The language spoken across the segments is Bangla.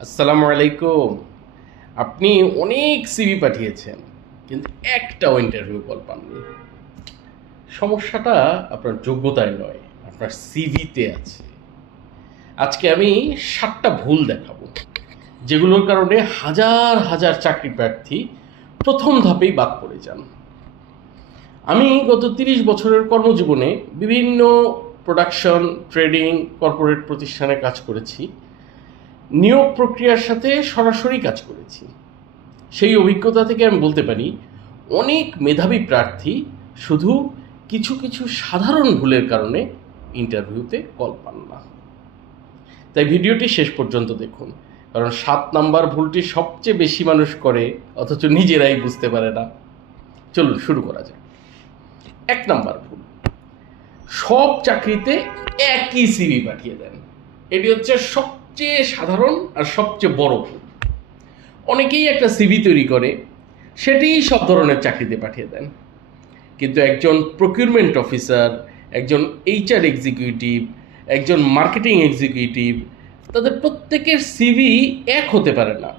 আসসালামু আলাইকুম। আপনি অনেক সিভি পাঠিয়েছেন, কিন্তু একটাও ইন্টারভিউ কল পাননি। সমস্যাটা আপনার যোগ্যতায় নয়, আপনার সিভিতে আছে। আজকে আমি 7টা ভুল দেখাবো, যেগুলোর কারণে হাজার হাজার চাকরি প্রার্থী প্রথম ধাপেই বাদ পড়ে যান। আমি গত 30 বছরের কর্মজীবনে বিভিন্ন প্রোডাকশন, ট্রেডিং, কর্পোরেট প্রতিষ্ঠানে কাজ করেছি। নিয়োগ প্রক্রিয়ার সাথে সরাসরি কাজ করেছি। সেই অভিজ্ঞতা থেকে আমি বলতে পারি, অনেক মেধাবী প্রার্থী শুধু কিছু কিছু সাধারণ ভুলের কারণে ইন্টারভিউতে কল পান না। তাই ভিডিওটি শেষ পর্যন্ত দেখুন, কারণ 7 নাম্বার ভুলটি সবচেয়ে বেশি মানুষ করে, অথচ নিজেরাই বুঝতে পারে না। চলুন শুরু করা যাক। 1 নাম্বার ভুল, সব চাকরিতে একই সিভি পাঠিয়ে দেন। এটি হচ্ছে সবচেয়ে সাধারণ আর সবচেয়ে বড় ভুল। অনেকেই একটা সিভি তৈরি করে, সেটিই সব ধরনের চাকরিতে পাঠিয়ে দেন। কিন্তু একজন প্রকিউরমেন্ট অফিসার, একজন এইচআর এক্সিকিউটিভ, একজন মার্কেটিং এক্সিকিউটিভ, তাদের প্রত্যেকের সিভি এক হতে পারে না,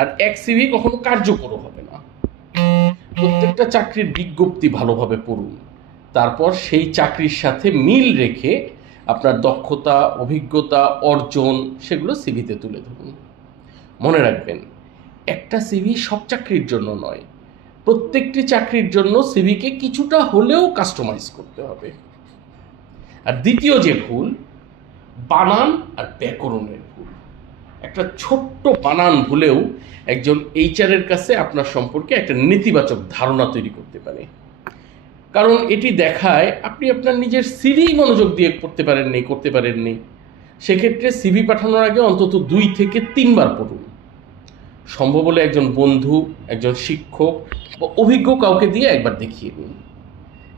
আর এক সিভি কখনো কার্যকর হবে না। প্রত্যেকটা চাকরির বিজ্ঞপ্তি ভালোভাবে পড়ুন, তারপর সেই চাকরির সাথে মিল রেখে আপনার দক্ষতা, অভিজ্ঞতা, অর্জন সেগুলো সিভিতে তুলে ধরুন। মনে রাখবেন, একটা সিভি সব চাকরির জন্য নয়, প্রত্যেকটি চাকরির জন্য সিভিকে কিছুটা হলেও কাস্টমাইজ করতে হবে। আর দ্বিতীয় যে ভুল, বানান আর ব্যাকরণের ভুল। একটা ছোট্ট বানান ভুলেও একজন এইচআরের কাছে আপনার সম্পর্কে একটা নেতিবাচক ধারণা তৈরি করতে পারে, কারণ এটি দেখায় আপনি আপনার নিজের সিভি মনোযোগ দিয়ে করতে পারেননি। সেক্ষেত্রে সিভি পাঠানোর আগে অন্তত 2 থেকে 3 বার পড়ুন। সম্ভব হলে একজন বন্ধু, একজন শিক্ষক বা অভিজ্ঞ কাউকে দিয়ে একবার দেখিয়ে নিন।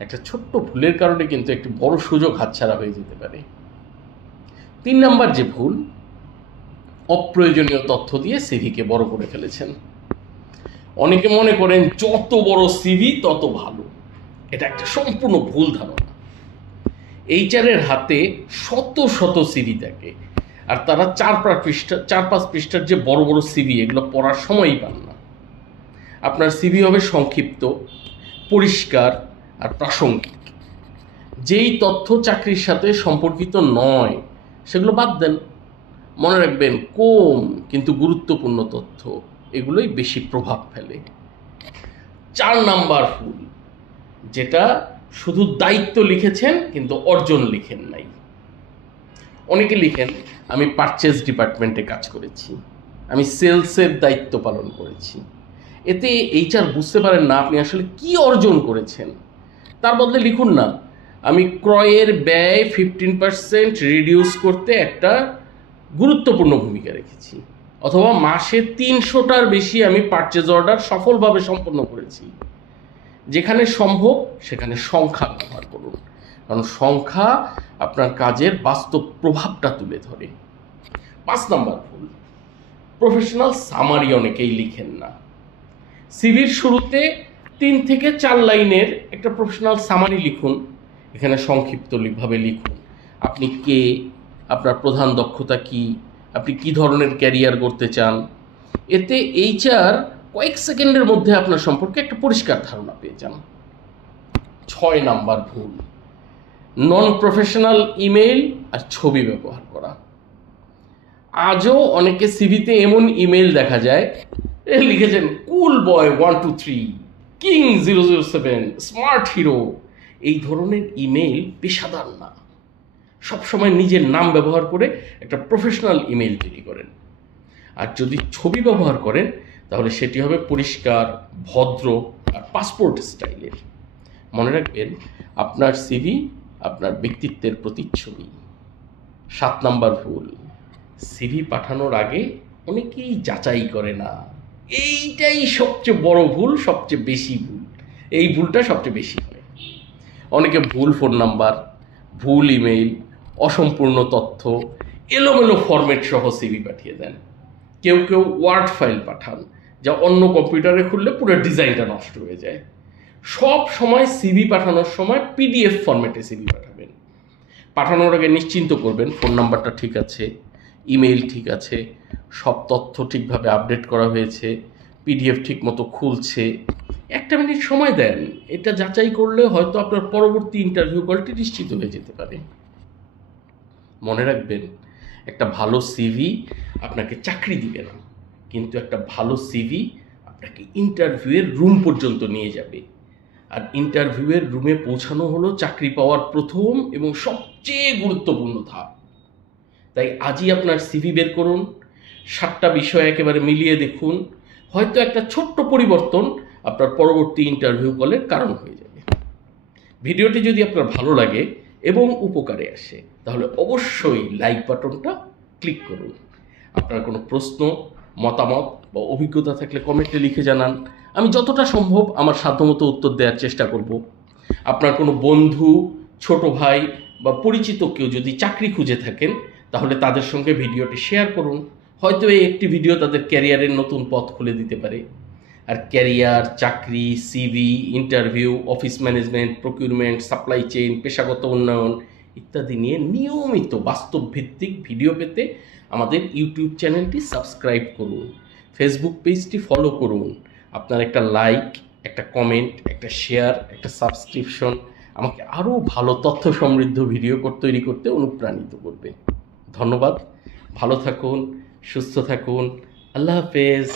একটা ছোট্ট ভুলের কারণে কিন্তু একটি বড় সুযোগ হাতছাড়া হয়ে যেতে পারে। 3 নাম্বার যে ভুল, অপ্রয়োজনীয় তথ্য দিয়ে সিভিকে বড় করে ফেলেছেন। অনেকে মনে করেন যত বড় সিভি তত ভালো। এটা একটা সম্পূর্ণ ভুল ধারণা। এইচআরের হাতে শত শত সিভি থাকে, আর তারা 4-5 পৃষ্ঠার যে বড় বড় সিভি, এগুলো পড়ার সময়ই পান না। আপনার সিভি হবে সংক্ষিপ্ত, পরিষ্কার আর প্রাসঙ্গিক। যেই তথ্য চাকরির সাথে সম্পর্কিত নয় সেগুলো বাদ দেন। মনে রাখবেন, কম কিন্তু গুরুত্বপূর্ণ তথ্য এগুলোই বেশি প্রভাব ফেলে। 4 নাম্বার ভুল, যেটা শুধু দায়িত্ব লিখেছেন কিন্তু অর্জন লিখেন নাই। অনেকে লিখেন, আমি পারচেজ ডিপার্টমেন্টে কাজ করেছি, আমি সেলসের দায়িত্ব পালন করেছি। এতে এইচআর বুঝতে পারেন না আপনি আসলে কি অর্জন করেছেন। তার বদলে লিখুন না, আমি ক্রয়ের ব্যয় 15% রিডিউস করতে একটা গুরুত্বপূর্ণ ভূমিকা রেখেছি, অথবা মাসে 300টার বেশি আমি পারচেজ অর্ডার সফলভাবে সম্পন্ন করেছি। যেখানে সম্ভব সেখানে সংখ্যা ব্যবহার করুন, কারণ সংখ্যা আপনার কাজের বাস্তব প্রভাবটা তুলে ধরে। 5 নাম্বার ভুল, প্রফেশনাল সামারি অনেকেই লিখেন না। সিভির শুরুতে 3 থেকে 4 লাইনের একটা প্রফেশনাল সামারি লিখুন। এখানে সংক্ষিপ্তভাবে লিখুন আপনি কে, আপনার প্রধান দক্ষতা কি, আপনি কি ধরনের ক্যারিয়ার করতে চান। এতে এইচআর কয়েক সেকেন্ডের মধ্যে আপনার সম্পর্কে একটা পরিষ্কার ধারণা পেয়ে যান। 6 নাম্বার ভুল, নন প্রফেশনাল ইমেল আর ছবি ব্যবহার করা। আজও অনেকে সিভিতে এমন ইমেল দেখা যায়, লিখেছেন কুল বয় 123, কিং 007, স্মার্ট হিরো। এই ধরনের ইমেল পেশাদার না। সবসময় নিজের নাম ব্যবহার করে একটা প্রফেশনাল ইমেল তৈরি করেন। আর যদি ছবি ব্যবহার করেন তাহলে সেটি হবে পরিষ্কার, ভদ্র আর পাসপোর্ট স্টাইলের। মনে রাখবেন, আপনার সিভি আপনার ব্যক্তিত্বের প্রতিচ্ছবি। 7 নাম্বার ভুল, সিভি পাঠানোর আগে অনেকেই যাচাই করে না। এইটাই সবচেয়ে বড় ভুল, সবচেয়ে বেশি ভুল। এই ভুলটা সবচেয়ে বেশি হয়। অনেকে ভুল ফোন নাম্বার, ভুল ইমেইল, অসম্পূর্ণ তথ্য, এলোমেলো ফরম্যাট সহ সিভি পাঠিয়ে দেন। কেউ কেউ ওয়ার্ড ফাইল পাঠান, যা অন্য কম্পিউটারে খুললে পুরো ডিজাইনটা নষ্ট হয়ে যায়। সব সময় সিভি পাঠানোর সময় পিডিএফ ফরম্যাটে সিভি পাঠাবেন। পাঠানোর আগে নিশ্চিন্ত করবেন ফোন নাম্বারটা ঠিক আছে, ইমেইল ঠিক আছে, সব তথ্য ঠিকভাবে আপডেট করা হয়েছে, পিডিএফ ঠিক মতো খুলছে। 1 মিনিট সময় দেন, এটা যাচাই করলে হয়তো আপনার পরবর্তী ইন্টারভিউ কলটি নিশ্চিত হয়ে যেতে পারে। মনে রাখবেন, একটা ভালো সিভি আপনাকে চাকরি দিবে না, কিন্তু একটা ভালো সিভি আপনাকে ইন্টারভিউয়ের রুম পর্যন্ত নিয়ে যাবে। আর ইন্টারভিউয়ের রুমে পৌঁছানো হলো চাকরি পাওয়ার প্রথম এবং সবচেয়ে গুরুত্বপূর্ণ ধাপ। তাই আজই আপনার সিভি বের করুন, 7টা বিষয় একেবারে মিলিয়ে দেখুন, হয়তো একটা ছোট্ট পরিবর্তন আপনার পরবর্তী ইন্টারভিউ কলের কারণ হয়ে যাবে। ভিডিওটি যদি আপনার ভালো লাগে এবং উপকারে আসে, তাহলে অবশ্যই লাইক বাটনটা ক্লিক করুন। আপনার কোনো প্রশ্ন, মতামত বা অভিজ্ঞতা থাকলে কমেন্টে লিখে জানান। আমি যতটা সম্ভব আমার সাধ্যমতো উত্তর দেওয়ার চেষ্টা করব। আপনার কোনো বন্ধু, ছোট ভাই বা পরিচিত কেউ যদি চাকরি খুঁজে থাকেন, তাহলে তাদের সঙ্গে ভিডিওটি শেয়ার করুন। হয়তো এই একটি ভিডিও তাদের ক্যারিয়ারের নতুন পথ খুলে দিতে পারে। আর ক্যারিয়ার, চাকরি, CV, interview, office management, procurement, supply chain, পেশাগত উন্নয়ন ইত্যাদি নিয়ে নিয়মিত বাস্তবভিত্তিক ভিডিও পেতে আমাদের ইউটিউব চ্যানেলটি সাবস্ক্রাইব করুন, ফেসবুক পেজটি ফলো করুন। আপনার একটা লাইক, একটা কমেন্ট, একটা শেয়ার, একটা সাবস্ক্রিপশন আমাকে আরও ভালো তথ্য সমৃদ্ধ ভিডিও তৈরি করতে অনুপ্রাণিত করবে। ধন্যবাদ, ভালো থাকুন, সুস্থ থাকুন, আল্লাহ হাফেজ।